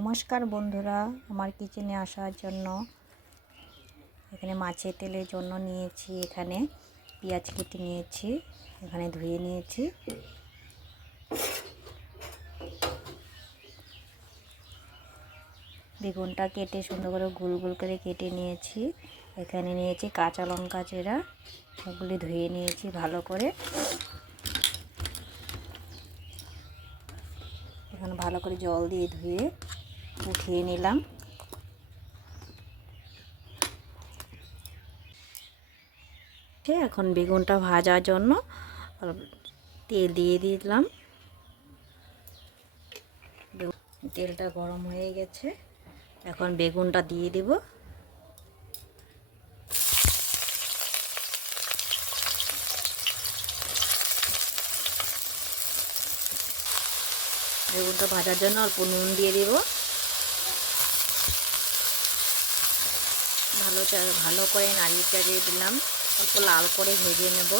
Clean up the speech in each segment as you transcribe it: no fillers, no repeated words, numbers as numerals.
নমস্কার বন্ধুরা, আমার কিচেনে আসার জন্য। এখানে মাছের তেলের জন্য নিয়েছি, এখানে পেঁয়াজ কেটে নিয়েছি, এখানে ধুয়ে নিয়েছি। বেগুনটা কেটে সুন্দর করে গোল গোল করে কেটে নিয়েছি। এখানে নিয়েছি কাঁচা লঙ্কা চেরা, ওগুলি ধুয়ে নিয়েছি ভালো করে। এখন ভালো করে জল দিয়ে ধুয়ে উঠিয়ে নিলাম। এখন বেগুনটা ভাজার জন্য তেল দিয়ে দিলাম। তেলটা গরম হয়ে গেছে, এখন বেগুনটা দিয়ে দেব। বেগুনটা ভাজার জন্য অল্প নুন দিয়ে দেব। ভালো করে নাড়িয়ে চাড়িয়ে দিলাম, অল্প লাল করে ভেজে নেব।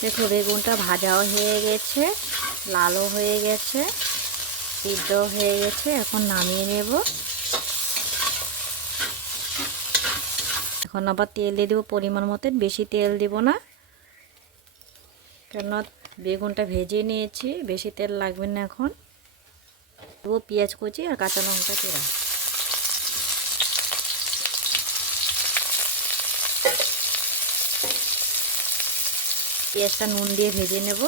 দেখো বেগুনটা ভাজাও হয়ে গেছে, লালও হয়ে গেছে, সিদ্ধ হয়ে গেছে। এখন নামিয়ে নেব। এখন আবার তেল দিয়ে দেবো পরিমাণ মতো, বেশি তেল দেব না, কেন বেগুনটা ভেজে নিয়েছি, বেশি তেল লাগবে না। এখন দেবো পেঁয়াজ কুচি আর কাঁচা লঙ্কা চেরা। পেঁয়াজটা নুন দিয়ে ভেজে নেব।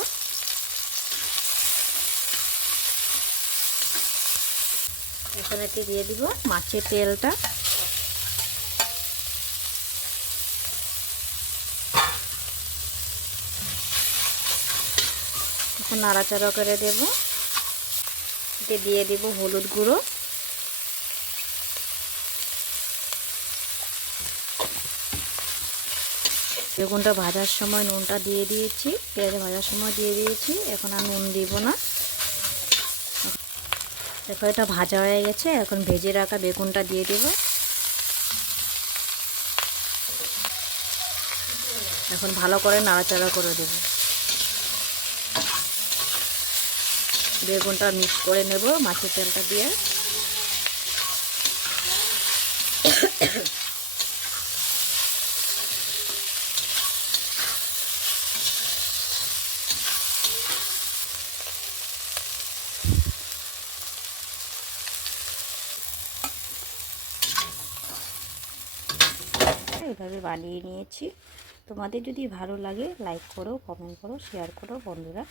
এখানে দিয়ে দিব মাছের তেলটা। এখন নাড়াচাড়া করে দেব। দিয়ে দিব হলুদ গুঁড়ো, বেগুনটা ভাজার সময় নুনটা দিয়ে দিয়েছি, পেঁয়াজ ভাজার সময় দিয়ে দিয়েছি, এখন আর নুন দিব না। দেখো এটা ভাজা হয়ে গেছে, এখন ভেজে রাখা বেগুনটা দিয়ে দেব। এখন ভালো করে নাড়াচাড়া করে দেব। বেগুনটা মিক্স করে নেব মাছের তেলটা দিয়ে। এইভাবে বানিয়ে নিয়েছি। তোমাদের যদি ভালো লাগে লাইক করো, কমেন্ট করো, শেয়ার করো বন্ধুরা।